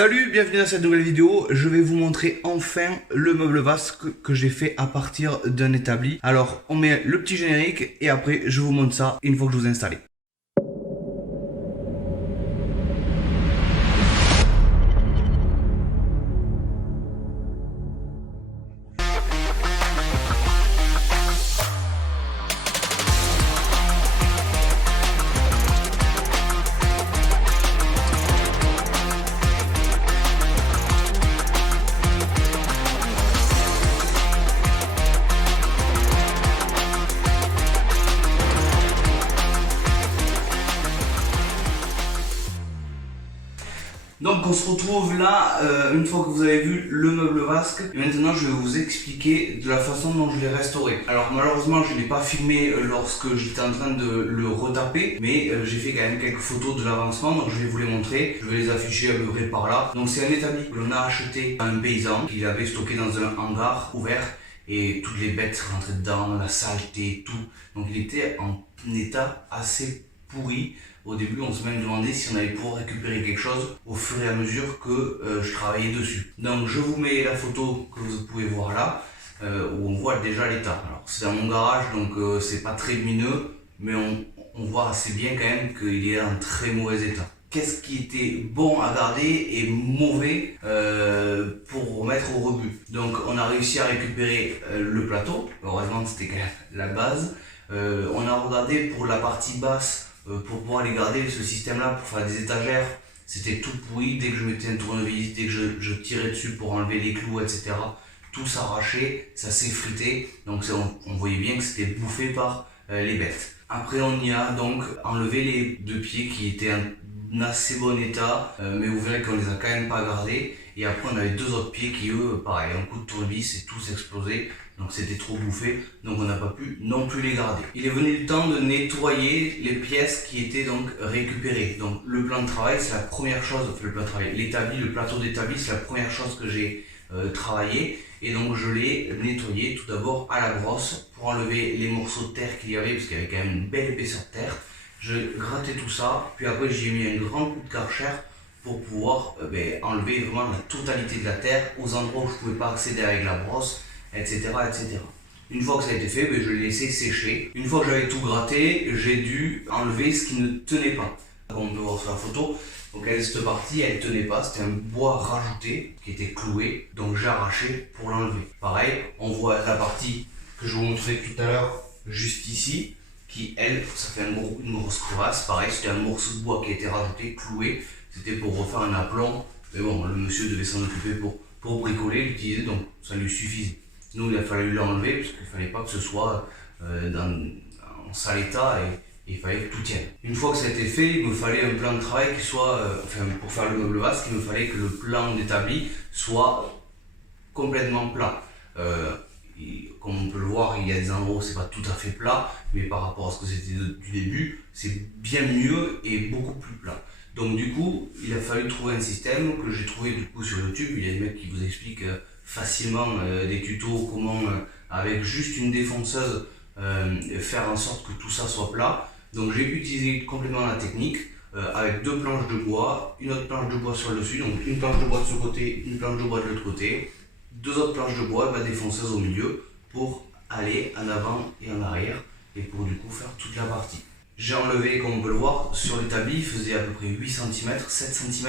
Salut, bienvenue dans cette nouvelle vidéo. Je vais vous montrer enfin le meuble vasque que j'ai fait à partir d'un établi. Alors, on met le petit générique et après, je vous montre ça une fois que je vous ai installé. Donc on se retrouve là, une fois que vous avez vu le meuble vasque, et maintenant je vais vous expliquer de la façon dont je l'ai restauré. Alors malheureusement je ne l'ai pas filmé lorsque j'étais en train de le retaper, mais j'ai fait quand même quelques photos de l'avancement, donc je vais vous les montrer, je vais les afficher à peu près par là. Donc c'est un établi que l'on a acheté à un paysan, qu'il avait stocké dans un hangar ouvert, et toutes les bêtes rentraient dedans, la saleté, tout. Donc il était en état assez pourri. Au début, on s'est même demandé si on allait pouvoir récupérer quelque chose au fur et à mesure que je travaillais dessus. Donc je vous mets la photo que vous pouvez voir là, où on voit déjà l'état. Alors c'est dans mon garage, donc c'est pas très lumineux, mais on voit assez bien quand même qu'il est en très mauvais état. Qu'est-ce qui était bon à garder et mauvais pour remettre au rebut. Donc on a réussi à récupérer le plateau, heureusement c'était quand même la base. On a regardé pour la partie basse, pour pouvoir les garder, ce système là pour faire des étagères, c'était tout pourri. Dès que je mettais un tournevis, dès que je tirais dessus pour enlever les clous, etc., tout s'arrachait, ça s'effritait, donc on voyait bien que c'était bouffé par les bêtes. Après on y a donc enlevé les deux pieds qui étaient en assez bon état, mais vous verrez qu'on les a quand même pas gardés. Et après on avait deux autres pieds qui eux, pareil, un coup de tournevis et tous explosé. Donc c'était trop bouffé, donc on n'a pas pu non plus les garder. Il est venu le temps de nettoyer les pièces qui étaient donc récupérées. Donc le plan de travail, c'est la première chose, enfin le plan de travail, l'établi, le plateau d'établi, c'est la première chose que j'ai travaillé. Et donc je l'ai nettoyé tout d'abord à la brosse pour enlever les morceaux de terre qu'il y avait, parce qu'il y avait quand même une belle épaisseur de terre. Je grattais tout ça, puis après j'ai mis un grand coup de karcher pour pouvoir enlever vraiment la totalité de la terre aux endroits où je ne pouvais pas accéder avec la brosse, etc., etc. Une fois que ça a été fait, je l'ai laissé sécher. Une fois que j'avais tout gratté, j'ai dû enlever ce qui ne tenait pas. Comme on peut voir sur la photo, donc cette partie elle ne tenait pas, c'était un bois rajouté qui était cloué, donc j'ai arraché pour l'enlever. Pareil, on voit la partie que je vous montrais tout à l'heure, juste ici, qui elle, ça fait une grosse crevasse. Pareil, c'était un morceau de bois qui a été rajouté, cloué, c'était pour refaire un aplomb, mais bon, le monsieur devait s'en occuper pour bricoler, l'utiliser, donc ça lui suffisait. Nous, il a fallu l'enlever parce qu'il ne fallait pas que ce soit en sale état et il fallait que tout tienne. Une fois que ça a été fait, il me fallait un plan de travail qui soit, pour faire le meuble vasque, il me fallait que le plan d'établi soit complètement plat. Comme on peut le voir, il y a des endroits où c'est pas tout à fait plat, mais par rapport à ce que c'était du début, c'est bien mieux et beaucoup plus plat. Donc du coup, il a fallu trouver un système que j'ai trouvé du coup sur YouTube. Il y a des mecs qui vous expliquent facilement des tutos comment avec juste une défonceuse faire en sorte que tout ça soit plat. Donc j'ai utilisé complètement la technique avec deux planches de bois, une autre planche de bois sur le dessus, donc une planche de bois de ce côté, une planche de bois de l'autre côté, deux autres planches de bois, ma défonceuse au milieu pour aller en avant et en arrière et pour du coup faire toute la partie. J'ai enlevé, comme on peut le voir, sur l'établi, il faisait à peu près 8 cm, 7 cm.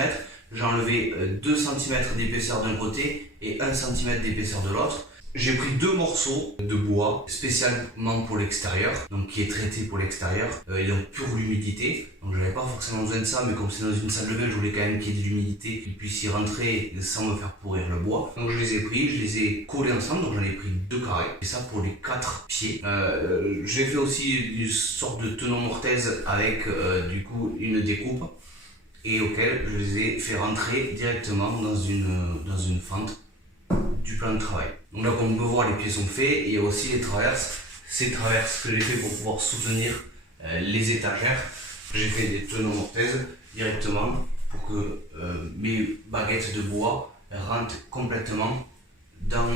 J'ai enlevé 2 cm d'épaisseur d'un côté et 1 cm d'épaisseur de l'autre. J'ai pris deux morceaux de bois spécialement pour l'extérieur, donc qui est traité pour l'extérieur, et donc pour l'humidité. Donc j'avais pas forcément besoin de ça, mais comme c'est dans une salle de bain, je voulais quand même qu'il y ait de l'humidité, qu'il puisse y rentrer sans me faire pourrir le bois. Donc je les ai pris, je les ai collés ensemble, donc j'en ai pris deux carrés, et ça pour les 4 pieds. J'ai fait aussi une sorte de tenon mortaise avec du coup une découpe, et auquel je les ai fait rentrer directement dans une fente du plan de travail. Donc là, comme on peut voir, les pieds sont faits et il y a aussi les traverses. Ces traverses que j'ai fait pour pouvoir soutenir les étagères. J'ai fait des tenons mortaises directement pour que mes baguettes de bois rentrent complètement dans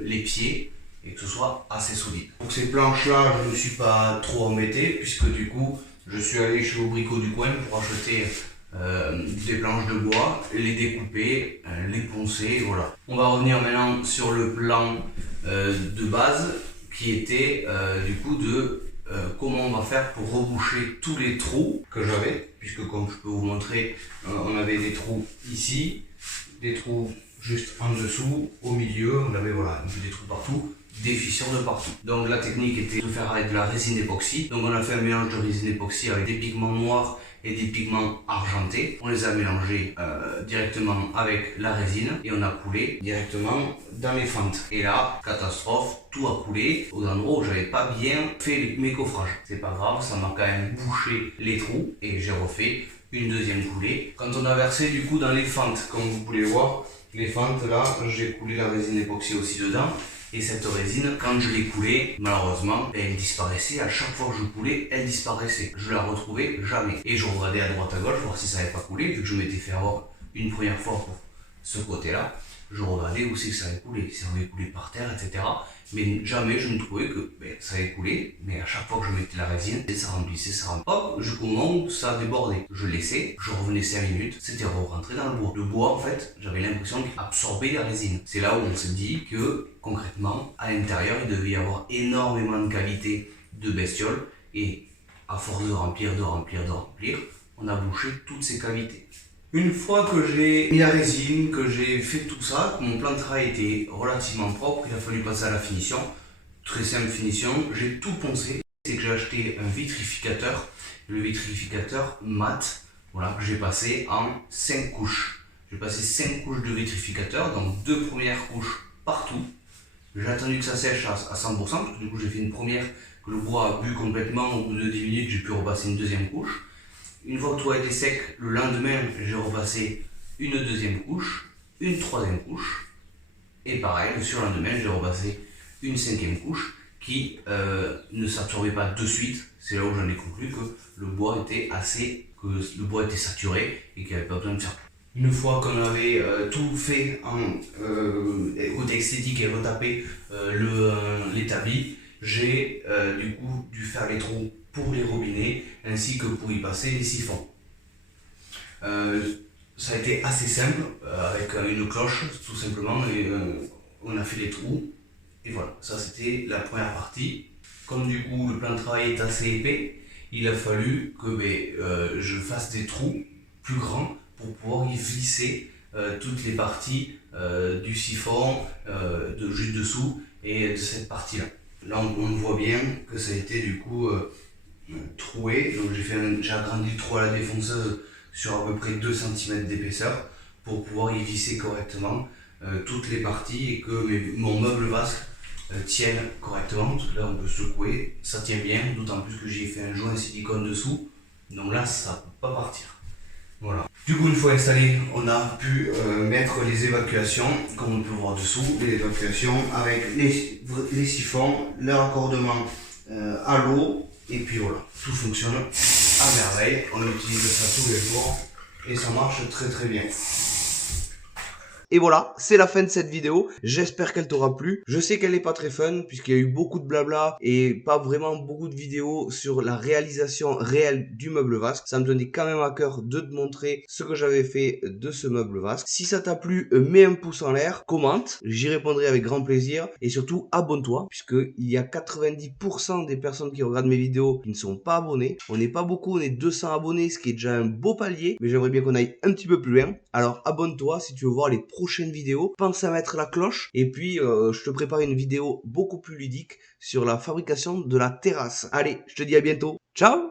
les pieds et que ce soit assez solide. Pour ces planches là, je ne me suis pas trop embêté puisque du coup je suis allé chez Aubricot du coin pour acheter des planches de bois, les découper, les poncer, voilà. On va revenir maintenant sur le plan de base qui était du coup de comment on va faire pour reboucher tous les trous que j'avais, puisque comme je peux vous montrer, on avait des trous ici, des trous juste en dessous, au milieu, on avait voilà, des trous partout, des fissures de partout. Donc la technique était de faire avec de la résine époxy. Donc on a fait un mélange de résine époxy avec des pigments noirs et des pigments argentés. On les a mélangés directement avec la résine et on a coulé directement dans les fentes. Et là, catastrophe, tout a coulé aux endroits où j'avais pas bien fait mes coffrages. C'est pas grave, ça m'a quand même bouché les trous et j'ai refait une deuxième coulée. Quand on a versé du coup dans les fentes, comme vous pouvez le voir, les fentes là, j'ai coulé la résine époxy aussi dedans. Et cette résine, quand je l'ai coulée, malheureusement, elle disparaissait. À chaque fois que je coulais, elle disparaissait. Je la retrouvais jamais. Et je regardais à droite à gauche, voir si ça n'avait pas coulé, vu que je m'étais fait avoir une première fois pour ce côté-là. Je regardais où c'est que ça avait coulé, si ça avait coulé par terre, etc. Mais jamais je ne trouvais que ça avait coulé. Mais à chaque fois que je mettais la résine, ça remplissait, ça remplissait. Hop, jusqu'au moment où ça a débordé. Je laissais, je revenais 5 minutes, c'était rentré dans le bois. Le bois, en fait, j'avais l'impression qu'il absorbait la résine. C'est là où on se dit que, concrètement, à l'intérieur, il devait y avoir énormément de cavités de bestioles. Et à force de remplir, on a bouché toutes ces cavités. Une fois que j'ai mis la résine, que j'ai fait tout ça, que mon plan de travail était relativement propre, il a fallu passer à la finition. Très simple finition, j'ai tout poncé. C'est que j'ai acheté un vitrificateur, le vitrificateur mat, voilà, que j'ai passé en 5 couches. J'ai passé 5 couches de vitrificateur, donc 2 premières couches partout. J'ai attendu que ça sèche à 100%, parce que du coup j'ai fait une première, que le bois a bu complètement, au bout de 10 minutes j'ai pu repasser une deuxième couche. Une fois que tout a été sec, le lendemain, j'ai repassé une deuxième couche, une troisième couche, et pareil, le surlendemain, j'ai repassé une cinquième couche qui ne s'absorbait pas de suite. C'est là où j'en ai conclu que le bois était saturé et qu'il n'y avait pas besoin de faire. Une fois qu'on avait tout fait en côté esthétique et retapé l'établi, j'ai du coup dû faire les trous pour les robinets ainsi que pour y passer les siphons. Ça a été assez simple avec une cloche tout simplement et on a fait les trous et voilà, ça c'était la première partie. Comme du coup le plan de travail est assez épais, il a fallu que je fasse des trous plus grands pour pouvoir y visser toutes les parties du siphon, de juste dessous et de cette partie là. Là on voit bien que ça a été du coup troué, donc j'ai agrandi le trou à la défonceuse sur à peu près 2 cm d'épaisseur pour pouvoir y visser correctement toutes les parties et que mon meuble vasque tienne correctement, parce que là on peut secouer, ça tient bien, d'autant plus que j'ai fait un joint silicone dessous, donc là ça ne peut pas partir. Voilà. Du coup, une fois installé, on a pu mettre les évacuations, comme on peut voir dessous, les évacuations avec les siphons, le raccordement à l'eau, et puis voilà, tout fonctionne à merveille. On utilise ça tous les jours et ça marche très très bien. Et voilà, c'est la fin de cette vidéo. J'espère qu'elle t'aura plu. Je sais qu'elle n'est pas très fun puisqu'il y a eu beaucoup de blabla et pas vraiment beaucoup de vidéos sur la réalisation réelle du meuble vasque. Ça me tenait quand même à cœur de te montrer ce que j'avais fait de ce meuble vasque. Si ça t'a plu, mets un pouce en l'air, commente, j'y répondrai avec grand plaisir et surtout abonne-toi puisqu'il y a 90% des personnes qui regardent mes vidéos qui ne sont pas abonnées. On n'est pas beaucoup, on est 200 abonnés, ce qui est déjà un beau palier, mais j'aimerais bien qu'on aille un petit peu plus loin. Alors abonne-toi si tu veux voir les prochaines vidéos, pense à mettre la cloche et puis je te prépare une vidéo beaucoup plus ludique sur la fabrication de la terrasse. Allez, je te dis à bientôt, ciao.